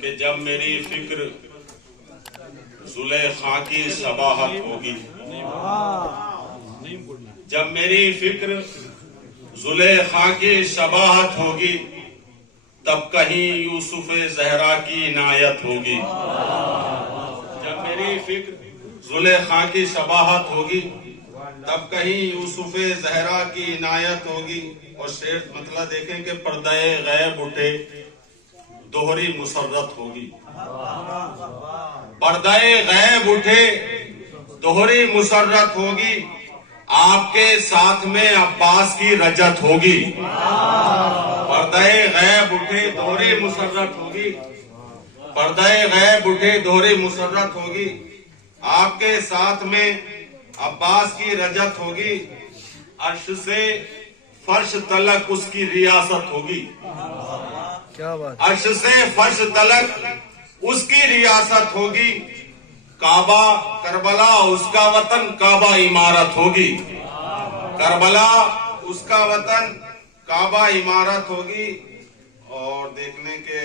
کہ جب میری فکر زلیخا کی شباہت ہوگی، جب میری فکر زلیخا کی شباہت ہوگی، تب کہیں یوسف زہرا کی عنایت ہوگی۔ جب میری فکر زلیخا کی شباہت ہوگی، تب کہیں یوسف زہرا کی عنایت ہوگی۔ اور شعر مطلب دیکھیں کہ پردہ غیب اٹھے دوہری مسرت ہوگی، پردہ غیب اٹھے دوہری مسرت ہوگی، آپ کے ساتھ میں عباس کی رجت ہوگی۔ پردہ غیب اٹھے دوہری مسرت ہوگی، پردہ غیب اٹھے دوہری مسرت ہوگی، آپ کے ساتھ میں عباس کی رجت ہوگی، عرش سے فرش تلک اس کی ریاست ہوگی، عرش سے فرش تلک اس کی ریاست ہوگی، کعبہ کربلا اس کا وطن کعبہ عمارت ہوگی، کربلا اس کا وطن کعبہ عمارت ہوگی۔ اور دیکھ لیں کہ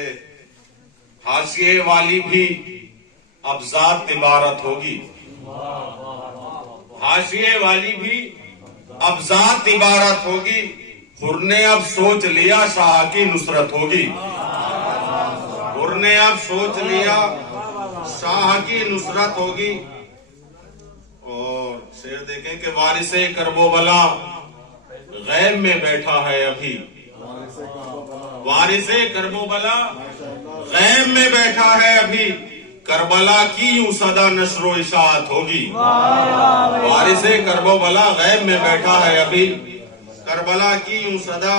حاشیے والی بھی اب ذات عبارت ہوگی، حاشیے والی بھی اب ذات عبارت ہوگی، حر نے اب سوچ لیا شاہ کی نصرت ہوگی، حر نے اب سوچ لیا شاہ کی نصرت ہوگی۔ اور شعر دیکھیں کہ وارث کرب و بلا غیب میں بیٹھا ہے ابھی، وارث کرب و بلا غیب میں بیٹھا ہے ابھی، کربلا کی یوں صدا نشر و اشاعت ہوگی۔ وارث کرب و بلا غیب میں بیٹھا ہے ابھی، کربلا کی یوں صدا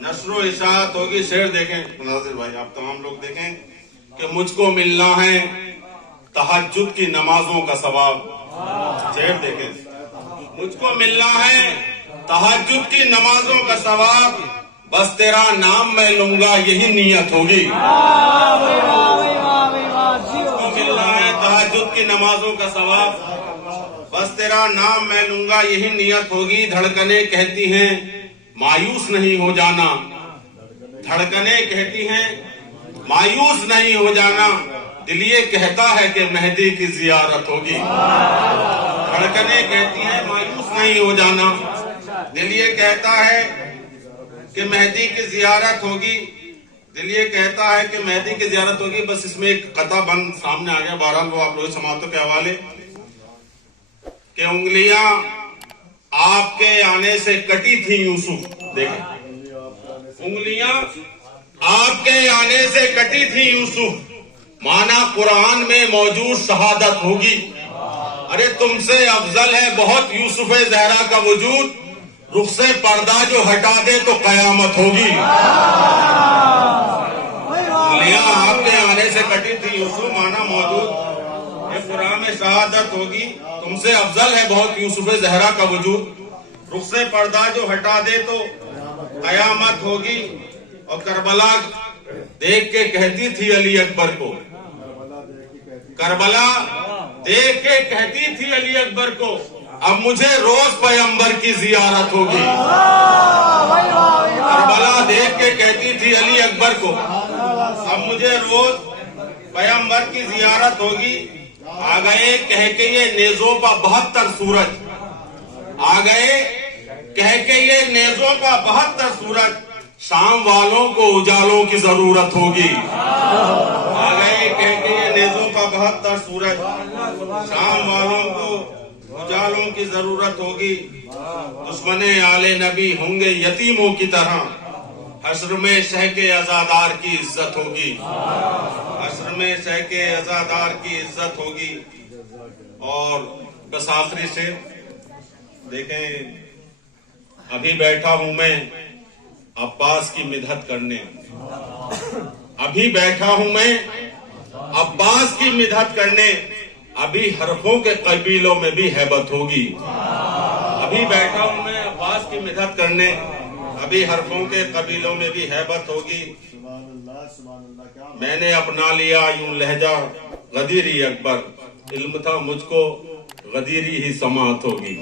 نشر و اشاعت ہوگی۔ شعر دیکھیں ناظر بھائی، آپ تمام لوگ دیکھیں کہ مجھ کو ملنا ہے تہجد کی نمازوں کا ثواب۔ شعر دیکھیں، مجھ کو ملنا ہے تہجد کی نمازوں کا ثواب، بس تیرا نام میں لوں گا یہی نیت ہوگی۔ ملنا ہے تہجد کی نمازوں کا ثواب، بس تیرا نام میں لوں گا یہی نیت ہوگی۔ دھڑکنیں کہتی ہیں مایوس نہیں ہو جانا، دھڑکنیں کہتی ہیں مایوس نہیں ہو جانا، دل یہ کہتا ہے کہ مہدی کی زیارت ہوگی۔ دھڑکنیں کہتی ہیں مایوس نہیں ہو جانا، دل یہ کہتا ہے کہ مہدی کی زیارت ہوگی، دل یہ کہتا ہے کہ مہدی کی زیارت ہوگی۔ بس اس میں ایک قطع بند سامنے آ گیا، بہرحال وہ آپ لوگ سماعتوں کے حوالے کہ انگلیاں آپ کے آنے سے کٹی تھی یوسف۔ دیکھیں، انگلیاں آپ کے آنے سے کٹی تھی یوسف، مانا قرآن میں موجود شہادت ہوگی۔ ارے تم سے افضل ہے بہت یوسف زہرا کا وجود، رخ سے پردہ جو ہٹا دے تو قیامت ہوگی۔ انگلیاں آپ کے آنے سے کٹی تھی یوسف، مانا موجود یہ قرآن میں شہادت ہوگی، تم سے افضل ہے بہت یوسف زہرا کا وجود، رخ سے پردہ جو ہٹا دے تو قیامت ہوگی۔ اور کربلا دیکھ کے کہتی تھی علی اکبر کو، کربلا دیکھ کے کہتی تھی علی اکبر کو، اب مجھے روز پیغمبر کی زیارت ہوگی۔ کربلا دیکھ کے کہتی تھی علی اکبر کو، اب مجھے روز پیغمبر کی زیارت ہوگی۔ آ گئے کہہ کے یہ نیزوں پا 72 سورج، آ گئے کہہ کے یہ نیزوں پا 72 سورج، شام والوں کو اجالوں کی ضرورت ہوگی۔ آ گئے کہہ کے یہ نیزوں پا 72 سورج، شام والوں کو اجالوں کی ضرورت ہوگی۔ دشمن آل نبی ہوں گے یتیموں کی طرح، حشر میں شہ کے عزادار کی عزت ہوگی، حشر میں شہ کے عزادار کی عزت ہوگی۔ اور بس آخری سے دیکھیں، ابھی بیٹھا ہوں میں عباس کی مدحت کرنے، ابھی بیٹھا ہوں میں عباس کی مدحت کرنے، ابھی حرفوں کے قبیلوں میں بھی ہیبت ہوگی۔ ابھی بیٹھا ہوں میں عباس کی مدحت کرنے، ابھی حرفوں کے قبیلوں میں بھی ہیبت ہوگی۔ میں نے اپنا لیا یوں لہجہ غدیری اکبر، علم تھا مجھ کو غدیری ہی سماعت ہوگی۔